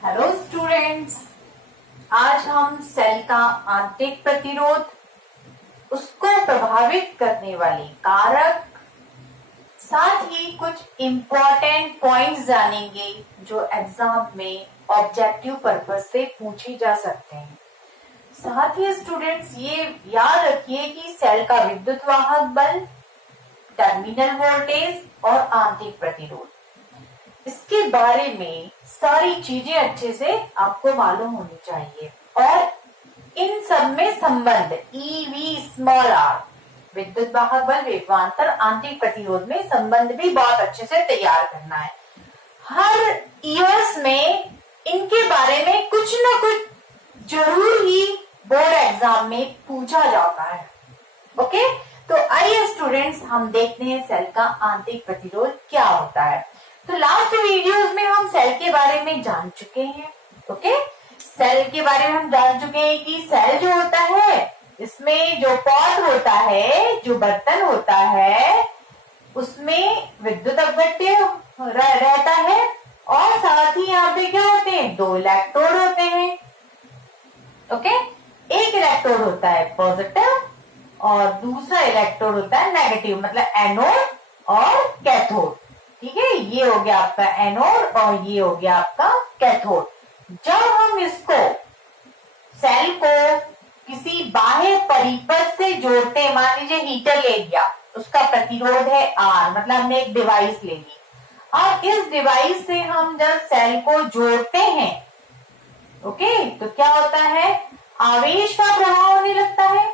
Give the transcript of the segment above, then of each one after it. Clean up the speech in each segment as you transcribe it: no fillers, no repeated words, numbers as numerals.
Hello students, आज हम cell का आंतरिक प्रतिरोध, उसको प्रभावित करने वाले कारक, साथ ही कुछ इम्पोर्टेंट पॉइंट्स जानेंगे जो एग्जाम में ऑब्जेक्टिव पर्पस से पूछे जा सकते हैं। साथ ही स्टूडेंट्स ये याद रखिए कि सेल का विद्युत वाहक बल, टर्मिनल वोल्टेज और आंतरिक प्रतिरोध, इसके बारे में सारी चीजें अच्छे से आपको मालूम होनी चाहिए और इन सब में संबंध ईवी स्मॉल आर, विद्युत वाहक बल, विभवांतर, आंतरिक प्रतिरोध में संबंध भी बहुत अच्छे से तैयार करना है। हर ईयर्स में इनके बारे में कुछ न कुछ जरूर ही बोर्ड एग्जाम में पूछा जाता है। ओके, तो आइए स्टूडेंट्स हम देखते हैं सेल का आंतरिक प्रतिरोध क्या होता है। तो लास्ट वीडियोस में हम सेल के बारे में जान चुके हैं। ओके, सेल के बारे में हम जान चुके हैं कि सेल जो होता है, इसमें जो पॉट होता है, जो बर्तन होता है, उसमें विद्युत अपघट्य रहता है और साथ ही यहाँ पे क्या होते हैं, दो इलेक्ट्रोड होते हैं। ओके, एक इलेक्ट्रोड होता है पॉजिटिव और दूसरा इलेक्ट्रोड होता है नेगेटिव, मतलब एनोड और कैथोड। ठीक है, ये हो गया आपका एनोड और ये हो गया आपका कैथोड। जब हम इसको सेल को किसी बाह्य परिपथ से जोड़ते हैं, मान लीजिए हीटर ले लिया, उसका प्रतिरोध है R, मतलब हमने एक डिवाइस ले ली। अब इस डिवाइस से हम जब सेल को जोड़ते हैं, ओके, तो क्या होता है, आवेश का प्रभाव होने लगता है।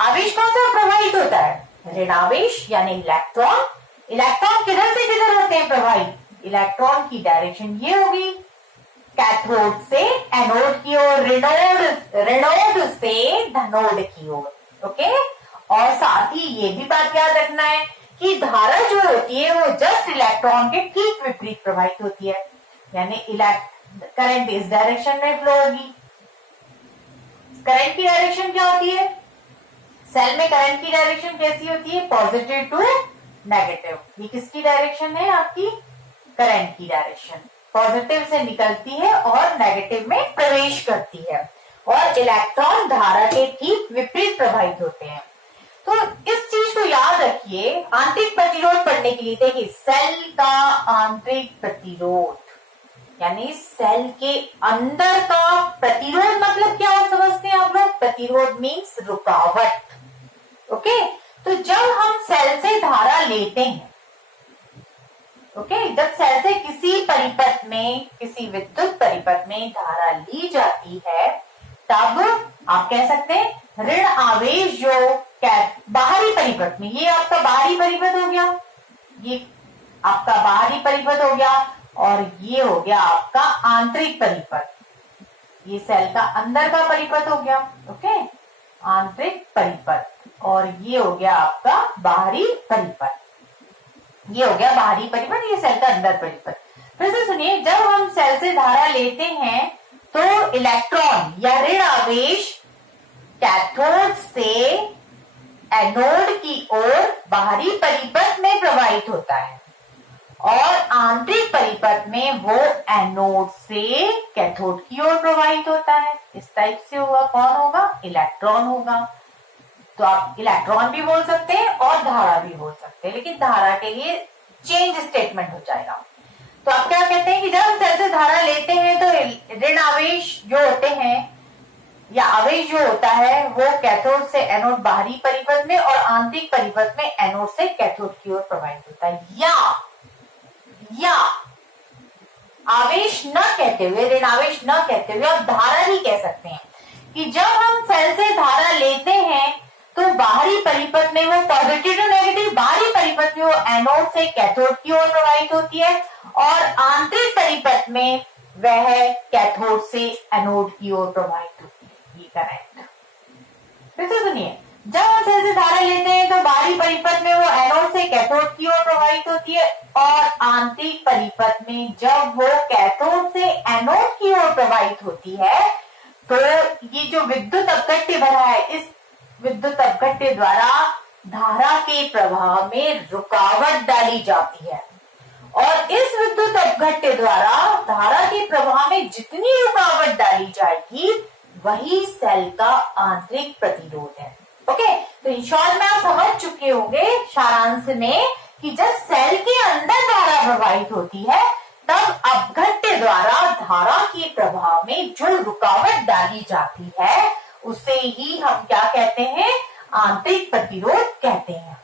आवेश कौन सा प्रवाहित होता है, ऋण आवेश यानी इलेक्ट्रॉन। इलेक्ट्रॉन किधर से किधर होते हैं प्रवाहित, इलेक्ट्रॉन की डायरेक्शन ये होगी, कैथोड से एनोड की ओर, ऋणोड से धनोड की ओर। ओके, और साथ ही ये भी बात याद रखना है कि धारा जो होती है वो जस्ट इलेक्ट्रॉन के ठीक विपरीत प्रवाहित होती है, यानी करंट इस डायरेक्शन में फ्लो होगी। करंट की डायरेक्शन क्या होती है, सेल में करंट की डायरेक्शन कैसी होती है, पॉजिटिव टू नेगेटिव। ये किसकी डायरेक्शन है, आपकी करंट की डायरेक्शन, पॉजिटिव से निकलती है और नेगेटिव में प्रवेश करती है, और इलेक्ट्रॉन धारा के ठीक विपरीत प्रभावित होते हैं। तो इस चीज को याद रखिए। आंतरिक प्रतिरोध पढ़ने के लिए देखिए, सेल का आंतरिक प्रतिरोध यानी सेल के अंदर का प्रतिरोध, मतलब क्या समझते हैं आप लोग, प्रतिरोध मीन्स रुकावट। ओके, तो जब हम सेल से धारा लेते हैं, ओके, जब सेल से किसी परिपथ में, किसी विद्युत परिपथ में धारा ली जाती है, तब आप कह सकते हैं ऋण आवेश जो बाहरी परिपथ में, ये आपका बाहरी परिपथ हो गया, ये आपका बाहरी परिपथ हो गया, और ये हो गया आपका आंतरिक परिपथ, ये सेल का अंदर का परिपथ हो गया। ओके, आंतरिक परिपथ, और ये हो गया आपका बाहरी परिपथ, ये हो गया बाहरी परिपथ, ये सेल का अंदर परिपथ। फिर से सुनिए, जब हम सेल से धारा लेते हैं तो इलेक्ट्रॉन या ऋण आवेश कैथोड से एनोड की ओर बाहरी परिपथ में प्रवाहित होता है, और आंतरिक परिपथ में वो एनोड से कैथोड की ओर प्रवाहित होता है। इस टाइप से होगा, कौन होगा, इलेक्ट्रॉन होगा। तो आप इलेक्ट्रॉन भी बोल सकते हैं और धारा भी बोल सकते हैं, लेकिन धारा के लिए चेंज स्टेटमेंट हो जाएगा। तो आप क्या कहते हैं कि जब हम सेल से धारा लेते हैं तो ऋण आवेश जो होते हैं, या आवेश जो होता है, वो कैथोड से एनोड बाहरी परिपथ में और आंतरिक परिपथ में एनोड से कैथोड की ओर प्रवाहित होता है। या आवेश न कहते हुए, ऋण आवेश न कहते हुए आप धारा भी कह सकते हैं कि जब हम सेल से धारा लेते हैं तो बाहरी परिपथ में वो पॉजिटिव टू नेगेटिव, बाहरी परिपथ में वो एनोड से कैथोड की ओर प्रवाहित होती है, और आंतरिक परिपथ में वह कैथोड से एनोड की ओर प्रवाहित होती है। ये करेक्ट। फिर से सुनिए, जब हम सेल से धारा लेते हैं तो बाहरी परिपथ में वो एनोड से कैथोड की ओर प्रवाहित होती है, और आंतरिक परिपथ में जब वो कैथोड से एनोड की ओर प्रवाहित होती है, तो ये जो विद्युत अपघट्य भरा है, इस विद्युत अपघट्य द्वारा धारा के प्रवाह में रुकावट डाली जाती है, और इस विद्युत अपघट्य द्वारा धारा के प्रवाह में जितनी रुकावट डाली जाएगी वही सेल का आंतरिक प्रतिरोध है। ओके, तो इन शॉर्ट में आप समझ चुके होंगे सारांश में कि जब सेल के अंदर धारा प्रवाहित होती है तब अपघट्य द्वारा धारा के प्रवाह में जो रुकावट डाली जाती है उसे ही हम क्या कहते हैं, आंतरिक प्रतिरोध कहते हैं।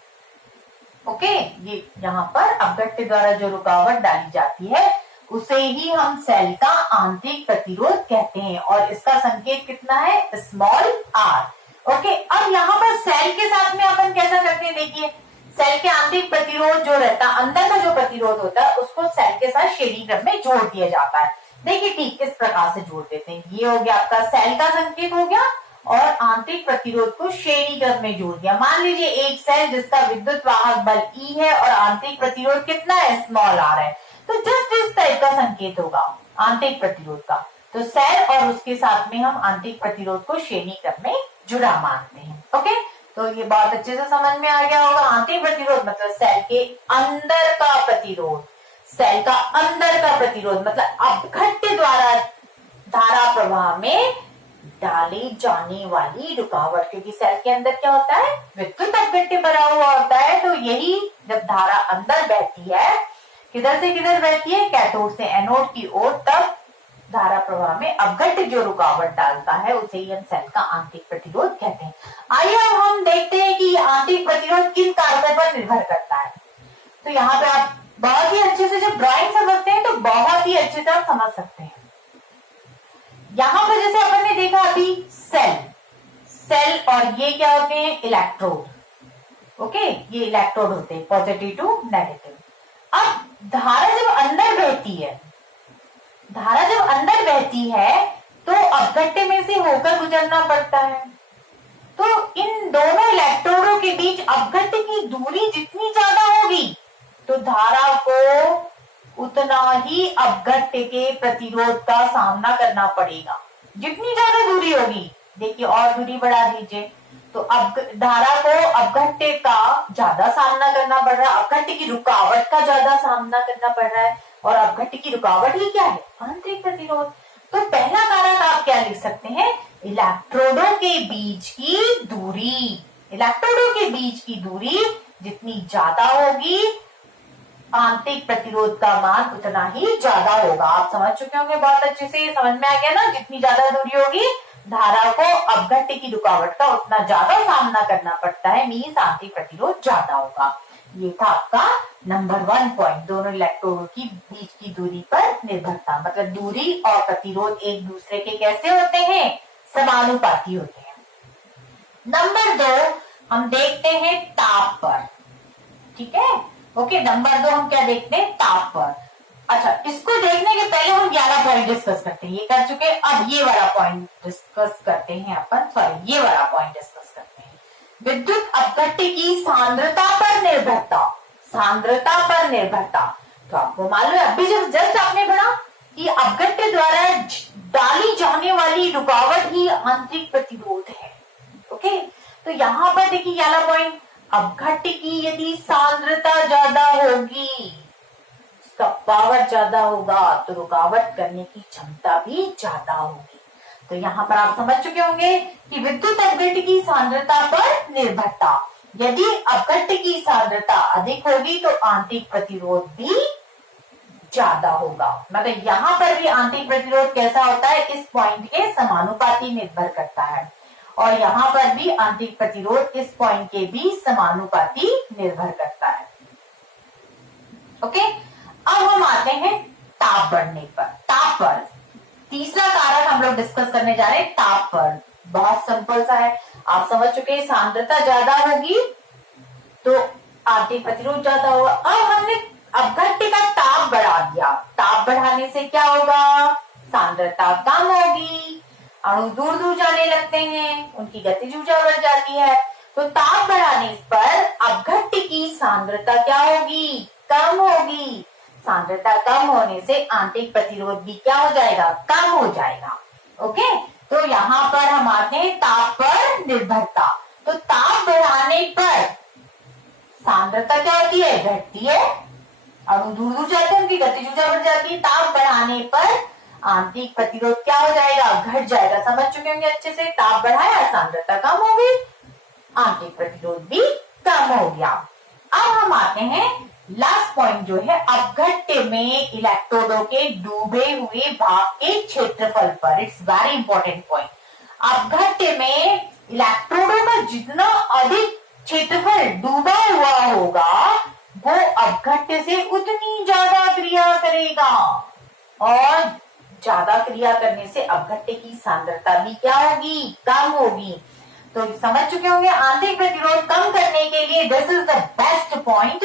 ओके, ये यहाँ पर अपघट्य द्वारा जो रुकावट डाली जाती है उसे ही हम सेल का आंतरिक प्रतिरोध कहते हैं और इसका संकेत कितना है, स्मॉल आर। ओके, अब यहाँ पर सेल के साथ में अपन कैसा करते हैं, देखिए सेल के आंतरिक प्रतिरोध जो रहता है, अंदर का जो प्रतिरोध होता है उसको सेल के साथ श्रेणी क्रम में जोड़ दिया जाता है। देखिए ठीक इस प्रकार से जोड़ देते हैं, ये हो गया आपका सेल का संकेत हो गया और आंतरिक प्रतिरोध को श्रेणी क्रम में जोड़ दिया। मान लीजिए एक सेल जिसका विद्युत वाहक बल E है और आंतरिक प्रतिरोध कितना है, स्मॉल आर है, तो जस्ट इस टाइप का संकेत होगा आंतरिक प्रतिरोध का। तो सेल और उसके साथ में हम आंतरिक प्रतिरोध को श्रेणी क्रम में जुड़ा मानते हैं। ओके, तो ये बहुत अच्छे से समझ में आ गया होगा। आंतरिक प्रतिरोध मतलब सेल के अंदर का प्रतिरोध, सेल का अंदर का प्रतिरोध मतलब अपघट्य द्वारा धारा प्रवाह में डाली जाने वाली रुकावट, क्योंकि सेल के अंदर क्या होता है, विद्युत अपघट्य भरा हुआ होता है। तो यही जब धारा अंदर बहती है, किधर से किधर बहती है, कैथोड से एनोड की ओर, तब धारा प्रवाह में अपघट्य जो रुकावट डालता है उसे ही हम सेल का आंतरिक प्रतिरोध कहते हैं। आइए अब हम देखते हैं कि आंतरिक प्रतिरोध किन कारकों पर निर्भर करता है। तो यहाँ पे आप बहुत ही अच्छे से जब ड्राइंग समझते हैं तो बहुत ही अच्छे से आप समझ सकते हैं। यहाँ पर जैसे अपन ने देखा अभी सेल और ये क्या होते हैं, इलेक्ट्रोड। ओके, ये इलेक्ट्रोड होते हैं, पॉजिटिव टू नेगेटिव। अब धारा जब अंदर बहती है, धारा जब अंदर बहती है तो अपघट्य में से होकर गुजरना पड़ता है। तो इन दोनों इलेक्ट्रोडों के बीच अपघट्य की दूरी जितनी ज्यादा होगी तो धारा को उतना ही अपघट्य के प्रतिरोध का सामना करना पड़ेगा। जितनी ज्यादा दूरी होगी, देखिए और दूरी बढ़ा दीजिए, तो अब धारा को अपघट्य का ज्यादा सामना करना पड़ रहा है, अपघट्य की रुकावट का ज्यादा सामना करना पड़ रहा है। और अपघट्य की रुकावट ही क्या है, आंतरिक प्रतिरोध। तो पहला कारक आप क्या लिख सकते हैं, इलेक्ट्रोडों के बीच की दूरी। इलेक्ट्रोडों के बीच की दूरी जितनी ज्यादा होगी आंतरिक प्रतिरोध का मान उतना ही ज्यादा होगा। आप समझ चुके होंगे बहुत अच्छे से, समझ में आ गया ना, जितनी ज्यादा दूरी होगी धारा को अपघट्य की रुकावट का उतना ज्यादा सामना करना पड़ता है, मींस आंतरिक प्रतिरोध ज्यादा होगा। ये था आपका नंबर 1 पॉइंट, दोनों इलेक्ट्रोडों की बीच की दूरी पर निर्भरता, मतलब दूरी और प्रतिरोध एक दूसरे के कैसे होते हैं, समानुपाती होते हैं। नंबर 2 हम देखते हैं ताप पर। ठीक है, ओके, नंबर 2 हम क्या देखते हैं, ताप पर। अच्छा, इसको देखने के पहले हम 11 पॉइंट डिस्कस करते हैं, ये कर चुके, अब ये वाला पॉइंट डिस्कस करते हैं अपन, सॉरी ये वाला पॉइंट डिस्कस करते हैं, विद्युत अपघट्य की सांद्रता पर निर्भरता। सांद्रता पर निर्भरता, तो आपको मालूम है अभी जब जस्ट आपने पढ़ा कि अपघट्य द्वारा डाली जाने वाली रुकावट ही आंतरिक प्रतिरोध है। ओके, तो यहाँ पर देखिए वाला पॉइंट, अपघट्य की यदि सांद्रता ज्यादा होगी, उसका पावर ज्यादा होगा, तो रुकावट करने की क्षमता भी ज्यादा होगी। तो यहाँ पर आप समझ चुके होंगे कि विद्युत अपघट्य की सांद्रता पर निर्भरता, यदि अपघट्य की सांद्रता अधिक होगी तो आंतरिक प्रतिरोध भी ज्यादा होगा। मतलब यहाँ पर भी आंतरिक प्रतिरोध कैसा होता है, इस पॉइंट के समानुपाती निर्भर करता है, और यहाँ पर भी आंतरिक प्रतिरोध इस पॉइंट के भी समानुपाती निर्भर करता है। ओके, अब हम आते हैं ताप बढ़ने पर। ताप पर तीसरा कारक हम लोग डिस्कस करने जा रहे हैं, ताप पर। बहुत सिंपल सा है, आप समझ चुके हैं, सांद्रता ज्यादा होगी तो आंतरिक प्रतिरोध ज्यादा होगा। अब हमने अपघट्य का ताप बढ़ा दिया, ताप बढ़ाने से क्या होगा, सांद्रता कम होगी, अणु दूर दूर जाने लगते हैं, उनकी गतिज ऊर्जा बढ़ जाती है। तो ताप बढ़ाने पर अपघट्य की सांद्रता क्या होगी, कम होगी। सांद्रता कम होने से आंतरिक प्रतिरोध भी क्या हो जाएगा, कम हो जाएगा। ओके, तो यहाँ पर हम आते हैं ताप पर निर्भरता। तो ताप बढ़ाने पर सांद्रता क्या होती है, घटती है, अणु दूर दूर जाते हैं, उनकी गतिज ऊर्जा बढ़ जाती है, ताप बढ़ाने पर आंतरिक प्रतिरोध क्या हो जाएगा, घट जाएगा। समझ चुके होंगे अच्छे से, ताप बढ़ाया सांद्रता कम हो गई, आंतरिक प्रतिरोध भी कम हो गया। अब हम आते हैं लास्ट पॉइंट जो है अपघट्य में इलेक्ट्रोडों के डूबे हुए भाग के क्षेत्रफल पर। It's very important point. अपघट्य में इलेक्ट्रोडों का जितना अधिक क्षेत्रफल डूबा हुआ होगा वो अपघट्य से उतनी ज्यादा क्रिया करेगा, और ज्यादा क्रिया करने से अपघट्य की सांद्रता भी क्या होगी, कम होगी। तो समझ चुके होंगे आंतरिक प्रतिरोध कम करने के लिए this is the best point.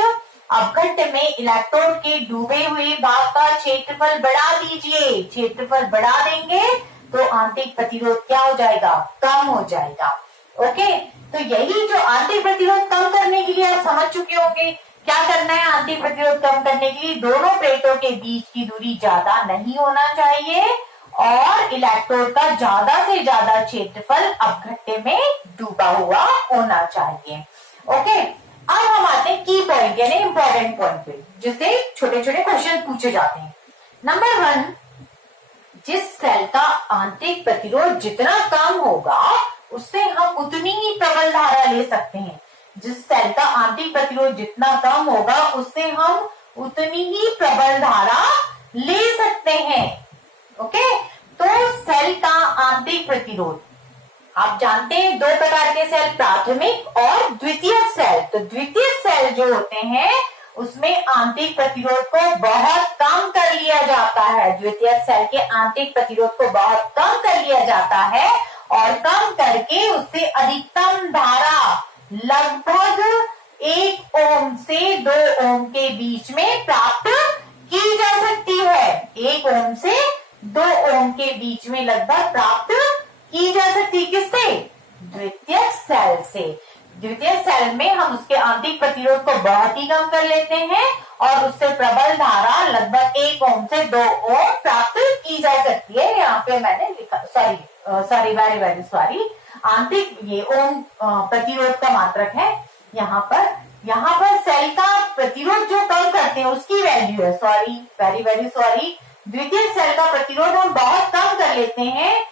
अपघट्य में इलेक्ट्रोड के डूबे हुए भाग का क्षेत्रफल बढ़ा दीजिए, क्षेत्रफल बढ़ा देंगे तो आंतरिक प्रतिरोध क्या हो जाएगा, कम हो जाएगा। ओके, तो यही जो आंतरिक प्रतिरोध कम करने के लिए आप समझ चुके होंगे क्या करना है। आंतरिक प्रतिरोध कम करने के लिए दोनों प्लेटों के बीच की दूरी ज्यादा नहीं होना चाहिए और इलेक्ट्रोड का ज्यादा से ज्यादा क्षेत्रफल अपघट्य में डूबा हुआ होना चाहिए। ओके, अब हम आते हैं की पॉइंट यानी इंपॉर्टेंट पॉइंट पे, जिससे छोटे छोटे क्वेश्चन पूछे जाते हैं। नंबर 1, जिस सेल का आंतरिक प्रतिरोध जितना कम होगा उससे हम उतनी ही प्रबल धारा ले सकते हैं। जिस सेल का आंतरिक प्रतिरोध जितना कम होगा उससे हम उतनी ही प्रबल धारा ले सकते हैं। ओके, तो सेल का आंतरिक प्रतिरोध आप जानते हैं दो प्रकार के सेल, प्राथमिक और द्वितीयक सेल। तो द्वितीयक सेल जो होते हैं उसमें आंतरिक प्रतिरोध को बहुत कम कर लिया जाता है। द्वितीयक सेल के आंतरिक प्रतिरोध को बहुत कम कर लिया जाता है और कम करके उससे अधिकतम धारा लगभग 1 ओम से 2 ओम के बीच में प्राप्त की जा सकती है। 1 ओम से 2 ओम के बीच में लगभग प्राप्त की जा सकती, किससे, द्वितीयक सेल से। द्वितीयक सेल में हम उसके आंतरिक प्रतिरोध को बहुत ही कम कर लेते हैं और उससे प्रबल धारा लगभग 1 ओम से 2 ओम प्राप्त की जा सकती है। यहाँ पे मैंने लिखा, सॉरी वेरी सॉरी, आंतरिक ये ओम प्रतिरोध का मात्रक है। यहाँ पर सेल का प्रतिरोध जो कम करते हैं उसकी वैल्यू है, सॉरी वेरी सॉरी, द्वितीय सेल का प्रतिरोध हम बहुत कम कर लेते हैं।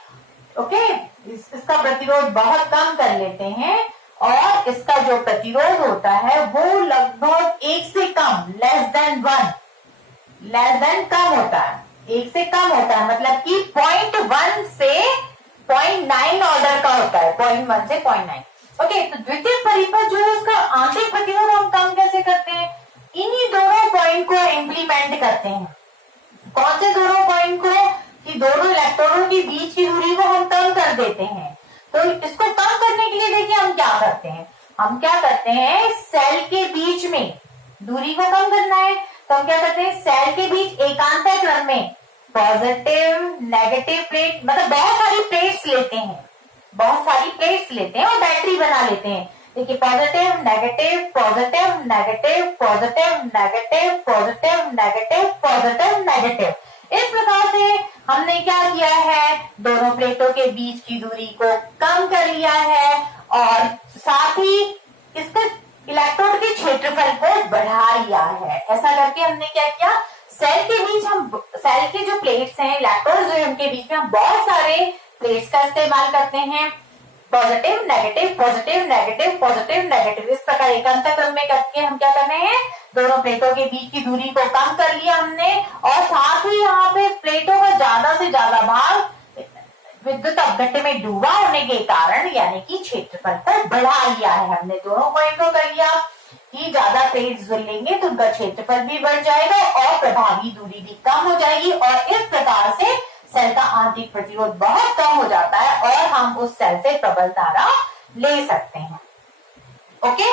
ओके, इसका प्रतिरोध बहुत कम कर लेते हैं और इसका जो प्रतिरोध होता है वो लगभग 1 से कम, लेस देन कम होता है, 1 से कम होता है, मतलब कि 0.1 से 0.9 ऑर्डर का होता है, 0.1 से 0.9। ओके, तो द्वितीय परिपथ जो है उसका आंतरिक प्रतिरोध हम कम कैसे करते हैं, इन्हीं दोनों पॉइंट को इम्प्लीमेंट करते हैं। कौन से दोनों पॉइंट को, कि दोनों इलेक्ट्रॉनों के बीच की दूरी को हम कम कर देते हैं। तो इसको कम करने के लिए देखिए हम क्या करते हैं, सेल के बीच में दूरी को कम करना है तो हम क्या करते हैं, सेल के बीच एकांतर क्रम में पॉजिटिव नेगेटिव प्लेट, मतलब बहुत सारी प्लेट्स लेते हैं और बैटरी बना लेते हैं। देखिए positive negative positive negative positive negative positive negative positive negative, इस प्रकार से हमने क्या किया है, दोनों प्लेटों के बीच की दूरी को कम कर लिया है और साथ ही इसके इलेक्ट्रोड के क्षेत्रफल को बढ़ा लिया है। ऐसा करके हमने क्या किया, सेल के जो प्लेट्स हैं, इलेक्ट्रोड्स जो है उनके बीच में हम बहुत सारे प्लेट्स का इस्तेमाल करते हैं, positive negative positive negative positive negative, इस प्रकार एकांतर क्रम में करके हम क्या कर रहे हैं, दोनों प्लेटों के बीच की दूरी को कम कर लिया हमने और साथ ही यहाँ पे प्लेटों का ज्यादा से ज्यादा भाग विद्युत अपघट्य में डूबा होने के कारण यानी कि क्षेत्रफल पर बढ़ा लिया है। हमने दोनों पॉइंट को कर लिया कि ज्यादा प्लेट्स लेंगे तो उनका क्षेत्रफल भी बढ़ जाएगा और प्रभावी दूरी भी कम हो जाएगी और इस प्रकार से सेल का आंतरिक प्रतिरोध बहुत कम हो जाता है और हम उस सेल से प्रबल धारा ले सकते हैं। ओके,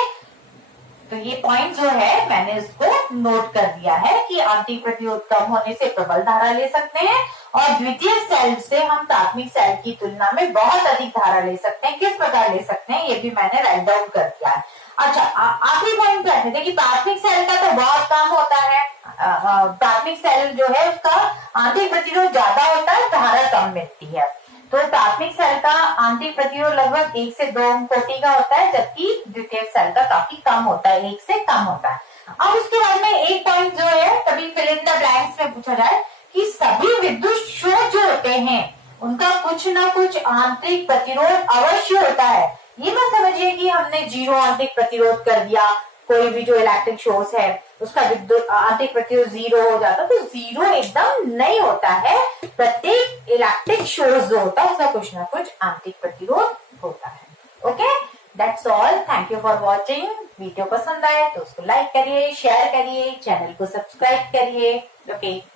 तो ये पॉइंट जो है मैंने इसको नोट कर दिया है कि आंतरिक प्रतिरोध कम होने से प्रबल धारा ले सकते हैं और द्वितीय सेल से हम प्राथमिक सेल की तुलना में बहुत अधिक धारा ले सकते हैं। किस प्रकार ले सकते हैं ये भी मैंने राइट डाउन कर दिया है। अच्छा, आखिरी पॉइंट क्या है कि प्राथमिक सेल का तो बहुत कम होता है, प्राथमिक सेल जो है उसका आंतरिक प्रतिरोध ज्यादा होता है, धारा कम मिलती है। तो प्राथमिक सेल का आंतरिक प्रतिरोध लगभग 1 से 2 ओम कोटि का होता है जबकि द्वितीय सेल का काफी कम होता है, 1 से कम होता है। अब उसके बाद में एक पॉइंट जो है पूछा जाए कि सभी विद्युत स्रोत जो होते हैं उनका कुछ ना कुछ आंतरिक प्रतिरोध अवश्य होता है। ये मत समझिए कि हमने जीरो आंतरिक प्रतिरोध कर दिया, कोई भी जो इलेक्ट्रिक सोर्स है उसका विद्युत आंतरिक प्रतिरोध जीरो हो जाता, तो जीरो एकदम नहीं होता है। प्रत्येक इलेक्ट्रिक सोर्स जो होता है उसका कुछ ना कुछ आंतरिक प्रतिरोध होता है। Okay, that's all. Thank you for watching. Video पसंद आए तो उसको लाइक करिए, शेयर करिए, चैनल को सब्सक्राइब करिए। ओके।